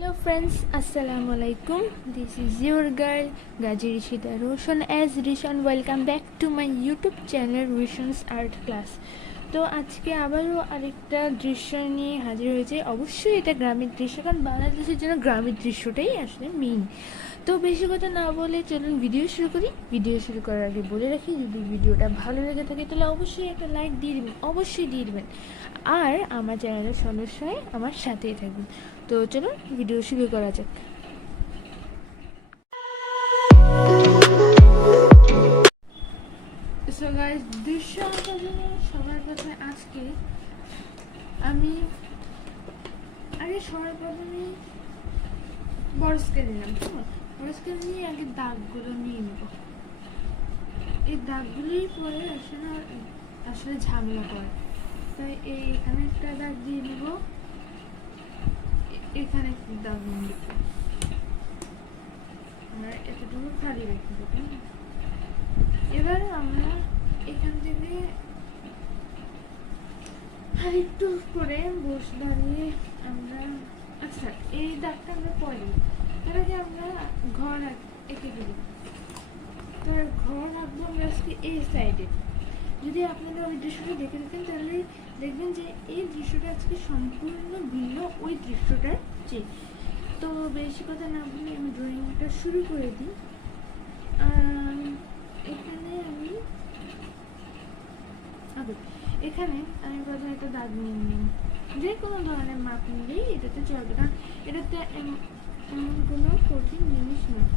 Hello friends, Assalamu Alaikum. This is your girl Gaji Rishita Rishon as Rishon. Welcome back to my YouTube channel Rishon's Art Class. তো আজকে আবারও আরেকটা দৃশ্য নিয়ে হাজির হয়েছে। অবশ্যই এটা গ্রামের দৃশ্য, কারণ বাংলাদেশের জন্য গ্রামের দৃশ্যটাই আসলে মেইন। তো বেশি কথা না বলে চলুন ভিডিও শুরু করি। ভিডিও শুরু করার আগে বলে রাখি, যদি ভিডিওটা ভালো লেগে থাকে তাহলে অবশ্যই একটা লাইক দিয়ে দেবেন, অবশ্যই দিয়ে দেবেন। আর আমার চ্যানেলের সদস্য হয়ে আমার সাথেই থাকবেন। তো চলুন ভিডিও শুরু করা যাক। সো গাইস, দৃশ্য আঁকার জন্য সবার প্রথমে আজকে আমি সবার প্রথমে বড় স্কেল নিলাম। বড় স্কেল নিয়ে আগে দাগগুলো নিয়ে নেব। এই দাগগুলোই পরে আসলে ঝামেলা করে, তাই এখানে একটা দাগ দিয়ে নেব, এখানে একটা দাগ নিয়ে নেব, আমরা এতটুকু খালি রেখে দেব। এবার আমরা এখান থেকে আরেকটু করে বসে দাঁড়িয়ে আমরা এই দাগটা আমরা পরে তার আগে আমরা ঘর এঁকে দেব। তো ঘর আঁকবো আমরা আজকে এই সাইডে। যদি আপনারা ওই দৃশ্যটা দেখে থাকেন তাহলে দেখবেন যে এই দৃশ্যটা আজকে সম্পূর্ণ ভিন্ন ওই দৃশ্যটার চেয়ে। তো বেশি কথা না বলে আমি ড্রয়িংটা শুরু করে দিই। এখানে আমি প্রথমে একটা দাগ নিয়ে নিই, যে কোনো ধরনের মাপ নিলেই এটাতে চলবে, কারণ এটাতে এমন কোনো কঠিন জিনিস নয়।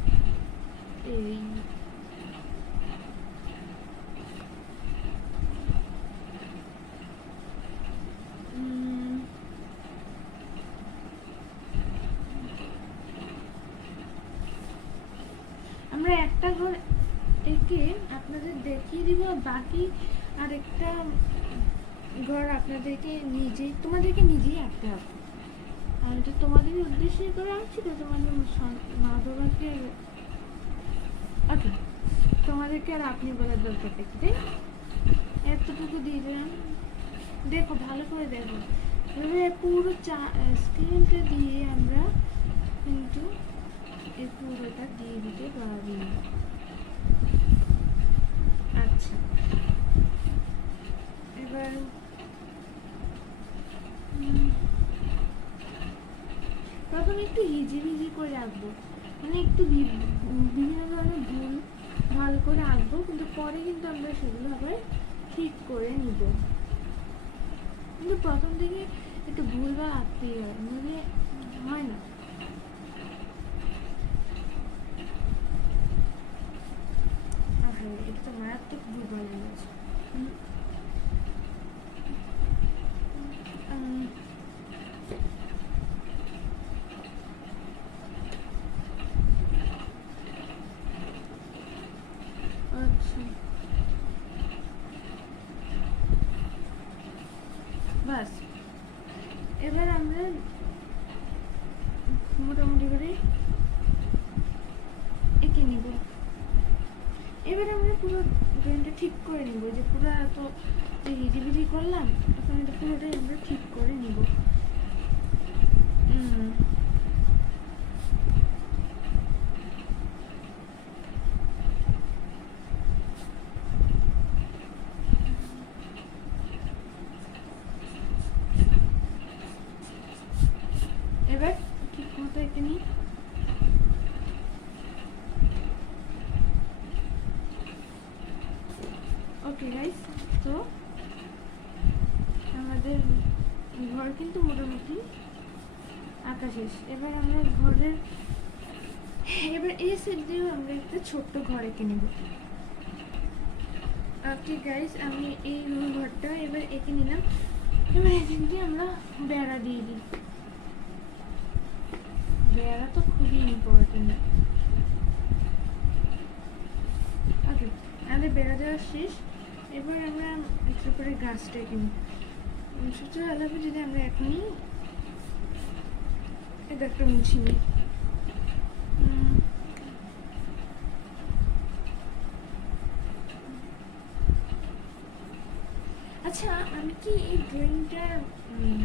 আমরা একটা ঘর এঁকে আপনাদের দেখিয়ে দিব, বাকি আরেকটা ঘর তোমাদেরকে নিজেই আঁকতে হবে। আমি তো তোমাদের উদ্দেশ্যে করে আঁকছি, তো তোমাদের মা বাবাকে তোমাদেরকে আর আপনি বলার দরকার দেখি, তাই এতটুকু দিয়ে দিলাম। দেখো, ভালো করে দেখো, পুরো স্কেলটা দিয়ে আমরা কিন্তু এই পুরোটা দিয়ে দিতে পারি। আচ্ছা, এবার প্রথমে একটু হিজিবিজি করে আঁকবো, মানে একটু বিভিন্ন ধরনের ভুল ভালো করে আঁকবো, কিন্তু পরে কিন্তু আমরা সেগুলো আবার ঠিক করে নিব। কিন্তু প্রথম থেকে একটু ভুল বা আঁকতেই হয়, মানে হয় না। এটা তো মারাত্মক ভুল বলে গেছে। বাস, এবার আমরা মোটামুটি করে এঁকে নিব। এবার আমরা পুরো ড্রয়িংটা ঠিক করে নিব, যে পুরো এত যে হিজিবিজি করলাম, এখন এটা পুরোটাই আমরা ঠিক করে নিব। এবার ঠিক মতো এঁকে নিই। ওকে গাইস, তো আমাদের ঘর কিন্তু মোটামুটি আঁকা শেষ। এবার আমরা এই সাইড দিয়েও আমরা একটা ছোট্ট ঘর এঁকে নেব। ওকে গাইস, আমি এই ঘরটা এবার এঁকে নিলাম। এবার এখান দিয়ে আমরা বেড়া দিয়ে দিই। বেড়া তো খুবই ইম্পর্টেন্ট। ওকে, আমাদের বেড়া দেওয়া শেষ। এবার আমরা একটু করে গাছটা কিনি। সবচেয়ে ভালো হবে যদি আমরা এখনই এটা একটা মুছি নিই। আচ্ছা, আমি কি এই ড্রয়িংটার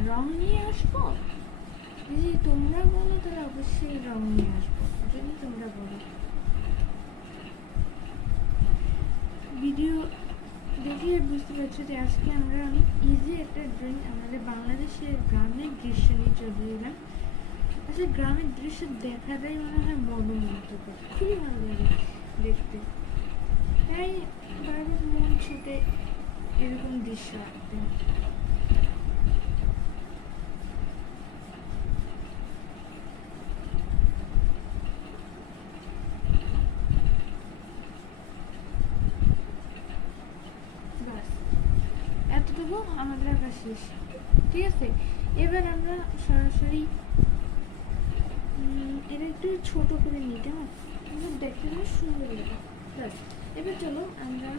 রং নিয়ে আসবো? যদি তোমরা বলো তাহলে অবশ্যই রং নিয়ে আসবো যদি তোমরা বলো। ভিডিও দেখে বুঝতে পারছো যে আজকে আমরা অনেক ইজি একটা ড্রয়িং আমাদের বাংলাদেশের গ্রামের দৃশ্য নিয়ে চলে এলাম। আসলে গ্রামের দৃশ্য দেখাটাই মনে হয় মনোমুগ্ধকর, খুবই ভালো লাগে দেখতে, তাই বারবার মন ছুটে এরকম দৃশ্য আঁকতে। বাস এতটুকু আমাদের আঁকা শেষ, ঠিক আছে। এবার আমরা সরাসরি এটা একটু ছোট করে নিতে হয়, দেখতে বেশ সুন্দর লাগে। বাস এবার চলো আমরা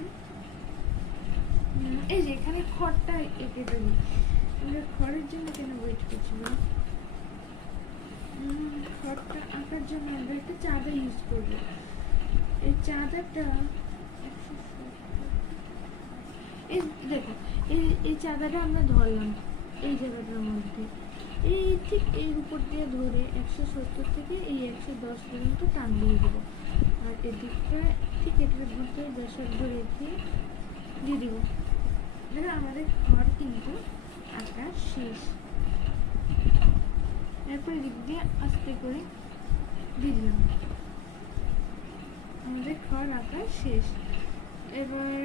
এই যে এখানে খড়টা এঁকে দেবো। আমরা খড়ের জন্য কেন ওয়েট করছি না, খড়টা আঁকার জন্য আমরা একটা চাঁদা ইউজ করবো। এই চাঁদাটা এই দেখো এই চাঁদাটা আমরা ধরলাম এই জায়গাটার মধ্যে, এই ঠিক এর উপর দিয়ে ধরে 170 থেকে এই 110 পর্যন্ত টান দিয়ে দেবো। আর এদিকটা ঠিক এটার মধ্যে ব্যাসার্ধ রেখে দিয়ে দেবো। দেখো আমাদের খড় কিন্তু আঁকা শেষ। এরপর দিক দিয়ে আস্তে করে দিয়ে দিলাম, আমাদের খড় আঁকা শেষ। এবার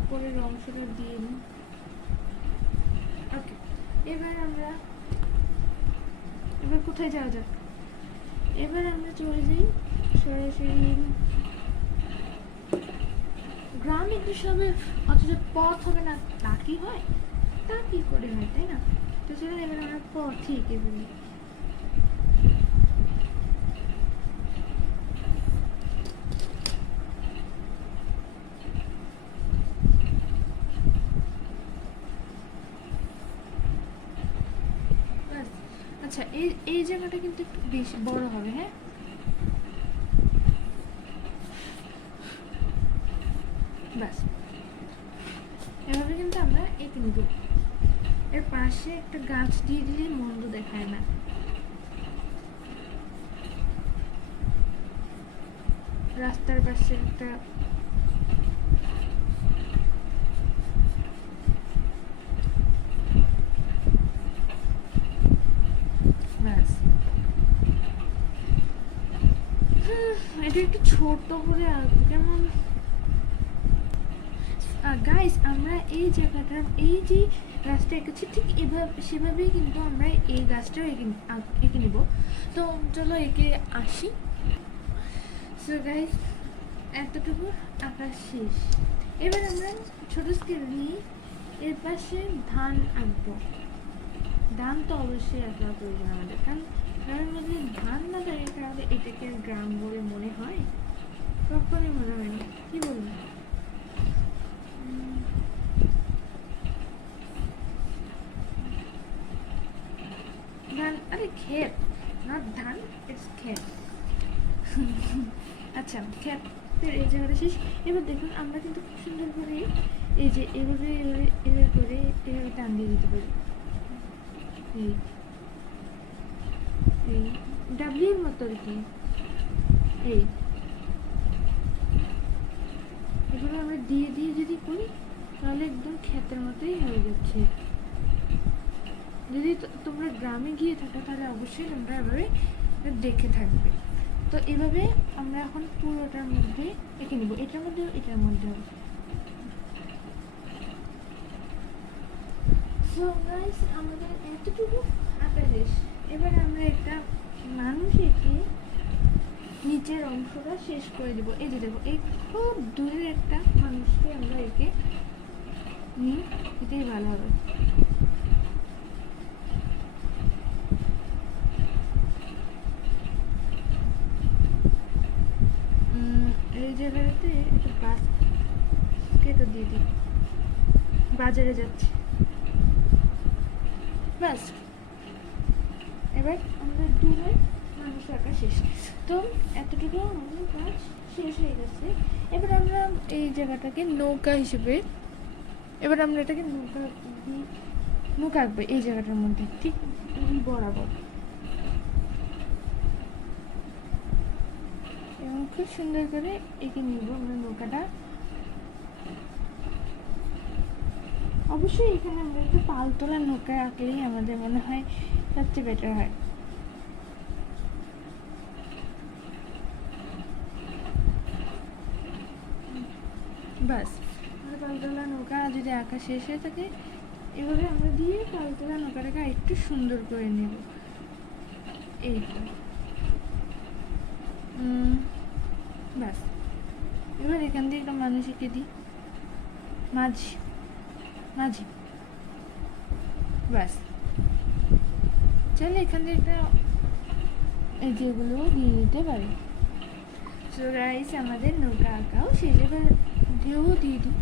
উপরের অংশটা দিয়ে নিই। ওকে, এবার কোথায় যাওয়া যাক? এবার আমরা চলে যাই সরাসরি গ্রামের দৃশ্য হবে, অথচ পথ হবে না, তা কি হয়? তা কি করে হয়, তাই না? তো চলুন এবার আমরা পথই এঁকে ফেলি। আচ্ছা, এই জায়গাটা কিন্তু একটু বেশি বড় হবে, হ্যাঁ। বাস এভাবে কিন্তু আমরা এঁকে নিব। এর পাশে একটা গাছ দিয়ে দিলে মন্দ দেখায় না। রাস্তার পাশে একটা এটা একটু ছোট করে আঁকবো, কেমন? গাইস, আমরা এই জায়গাটার এই যে গাছটা এঁকেছি ঠিক এভাবে সেভাবেই কিন্তু আমরা এই গাছটাও এঁকে নেব। তো চলো এঁকে আসি। সো গাইস, এতটুকু আঁকা শেষ। এবার আমরা ছোট স্কেল নিয়ে এর পাশে ধান আঁকবো। ধান তো অবশ্যই আঁকা প্রয়োজন আমাদের, কারণ গ্রামের মধ্যে ধান না থাকে আমাদের এটাকে গ্রাম বলে মনে হয়? কখনই মনে হয় না, কি বলবো? ধান, আরে ক্ষেত, নট ধান, ইটস ক্ষেত। আচ্ছা, ক্ষেতের এই জায়গাটা শেষ। এবার দেখুন আমরা কিন্তু খুব সুন্দর করে এই যে এভাবে এভাবে করে এভাবে টান দিয়ে দিতে পারি। এই ডাব্লিউর মতো আর কি। এই এগুলো আমরা দিয়ে দিয়ে যদি করি তাহলে একদম ক্ষেতের মতোই হয়ে যাচ্ছে। যদি তোমরা গ্রামে গিয়ে থাকো তাহলে অবশ্যই তোমরা এভাবে দেখে থাকবে। তো এভাবে আমরা এখন পুরোটার মধ্যে এঁকে নিব, এটার মধ্যেও এটার মধ্যেও। সো গাইস, আমাদের এতটুকু আঁকা শেষ। এবার আমরা একটা মানুষ এঁকে নিচের অংশটা শেষ করে দেবো। এই যে দেখো, এই খুব দূরের একটা মানুষকে আমরা এঁকে নিই, এটাই ভালো হবে। এই জায়গাটাতে একটা বাস্কেটও দিয়ে দিই, বাজারে যাচ্ছে। ব্যাস, এবার আমরা দূরে মানুষ আঁকা শেষ। তো এতটুকু আমাদের কাজ শেষ হয়ে গেছে। এবার আমরা এই জায়গাটাকে নৌকা হিসেবে, এবার আমরা এটাকে নৌকা নৌকা আঁকবো এই জায়গাটার মধ্যে ঠিক বরাবর, এবং খুব সুন্দর করে এঁকে নিব আমরা নৌকাটা। অবশ্যই এখানে আমরা একটু পাল তোলা নৌকা আঁকলেই আমাদের মনে হয় সবচেয়ে বেটার হয়। বাস পালতোলা নৌকা যদি আঁকা শেষ হয়ে থাকে, এভাবে আমরা দিয়ে পালতোলা নৌকাটাকে একটু সুন্দর করে নেব। এই তো বাস, এবার এখান দিয়ে একটা মানুষ এঁকে দিই, মাঝি মাঝি। বাস চাইলে এখান দিয়ে একটা এই যেগুলো দিয়ে দিতে পারি। সো গাইস, আমাদের নৌকা আঁকাও শেষ। এবার ঢেউ দিয়ে দিই।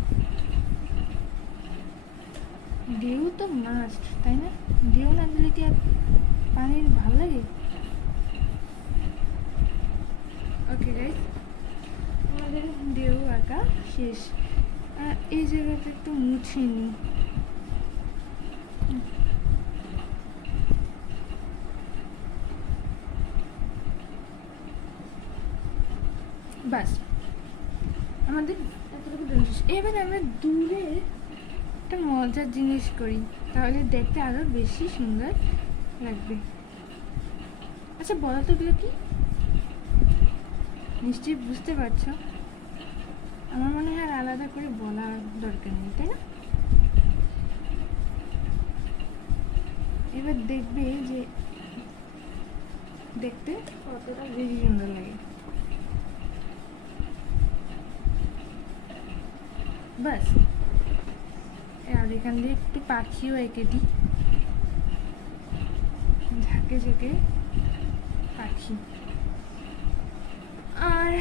ঢেউ তো মাস্ট, তাই না? ঢেউ না দিলে কি আর পানির ভালো লাগে? ওকে গাইস, আমাদের ঢেউ আঁকা শেষ। আর এই জায়গাটা একটু মুছে নিই। বাস আমাদের এতটুকু শেষ। এবার আমরা দূরে একটা মজার জিনিস করি, তাহলে দেখতে আরো বেশি সুন্দর লাগবে। আচ্ছা বলো তো এগুলো কি? নিশ্চয়ই বুঝতে পারছো। আমার মনে হয় আর আলাদা করে বলার দরকার নেই, তাই না? এবার দেখবে যে দেখতে কতটা বেশি সুন্দর লাগে। বাস, আর এখান দিয়ে একটু পাখিও এঁকে দিই, ঝাঁকে ঝাঁকে পাখি। আর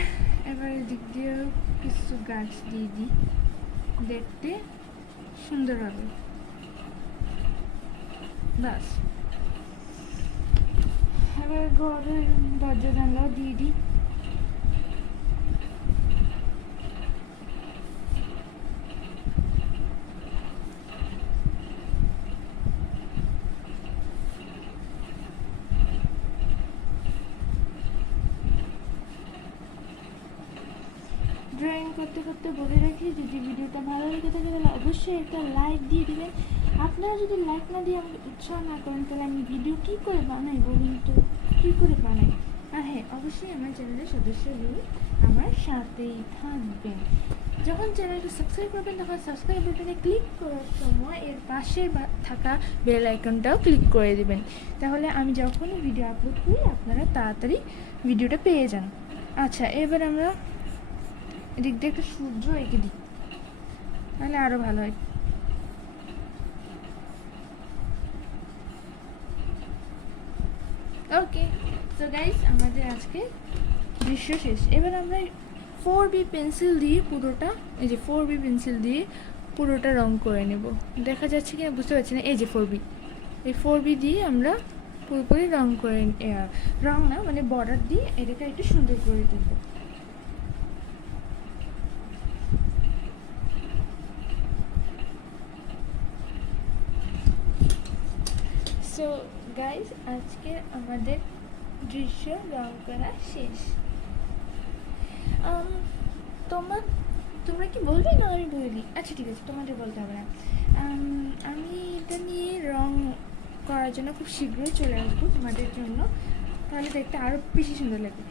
এবার এদিক দিয়েও কিছু গাছ দিয়ে দিই, দেখতে সুন্দর হবে। বাস, এবার ঘরের দরজা জানলাও দিয়ে দিই। ড্রয়িং করতে করতে বলে রাখি, যদি ভিডিওটা ভালো লেগে থাকে তাহলে অবশ্যই একটা লাইক দিয়ে দেবেন। আপনারা যদি লাইক না দিয়ে আমাকে উৎসাহ না করেন তাহলে আমি ভিডিও কী করে বানাই বলুন তো, কী করে বানাই? আর হ্যাঁ, অবশ্যই আমার চ্যানেলের সদস্য হয়ে আমার সাথেই থাকবেন। যখন চ্যানেলটা সাবস্ক্রাইব করবেন তখন সাবস্ক্রাইব বাটনে ক্লিক করার সময় এর পাশে থাকা বেল আইকনটাও ক্লিক করে দেবেন, তাহলে আমি যখনই ভিডিও আপলোড করি আপনারা তাড়াতাড়ি ভিডিওটা পেয়ে যান। আচ্ছা, এবার আমরা এদিক দিয়ে একটা সূর্য এঁকে দিই, তাহলে আরও ভালো হয়। ওকে, তো গাইস, আমাদের আজকে দৃশ্য শেষ। এবার আমরা 4B পেন্সিল দিয়ে পুরোটা, এই যে 4B পেন্সিল দিয়ে পুরোটা রং করে নেব। দেখা যাচ্ছে কি না বুঝতে পারছি না। এই যে 4B, এই 4B দিয়ে আমরা পুরোপুরি রং করে, রং না মানে বর্ডার দিয়ে এটাকে একটু সুন্দর করে তুলব। সো গাইস, আজকে আমাদের দৃশ্য রং করা শেষ। তোমরা কি বলবে না আমি বলি? আচ্ছা ঠিক আছে, তোমাদের বলতে হবে না। আমি এটা নিয়ে রং করার জন্য খুব শীঘ্রই চলে আসবো তোমাদের জন্য, তাহলে দেখতে আরও বেশি সুন্দর লাগবে।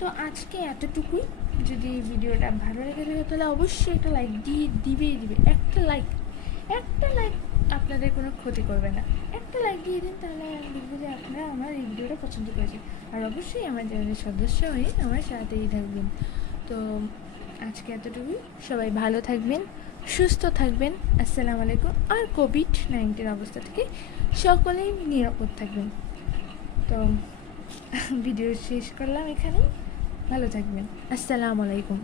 তো আজকে এতটুকুই। যদি ভিডিওটা ভালো লেগে থাকে তাহলে অবশ্যই একটা লাইক দিবেই। একটা লাইক আপনাদের কোনো ক্ষতি করবে না। একটা লাইক দিয়ে দিন, তাহলে আমি দেখবো যে আপনারা আমার এই ভিডিওটা পছন্দ করেছেন। আর অবশ্যই আমার চ্যানেলের সদস্য হয়ে আমার সাথেই থাকবেন। তো আজকে এতটুকুই। সবাই ভালো থাকবেন, সুস্থ থাকবেন। আসসালামু আলাইকুম। আর কোভিড-19 অবস্থা থেকে সকলেই নিরাপদ থাকবেন। তো ভিডিও শেষ করলাম এখানেই। ভালো থাকবেন। আসসালামু আলাইকুম।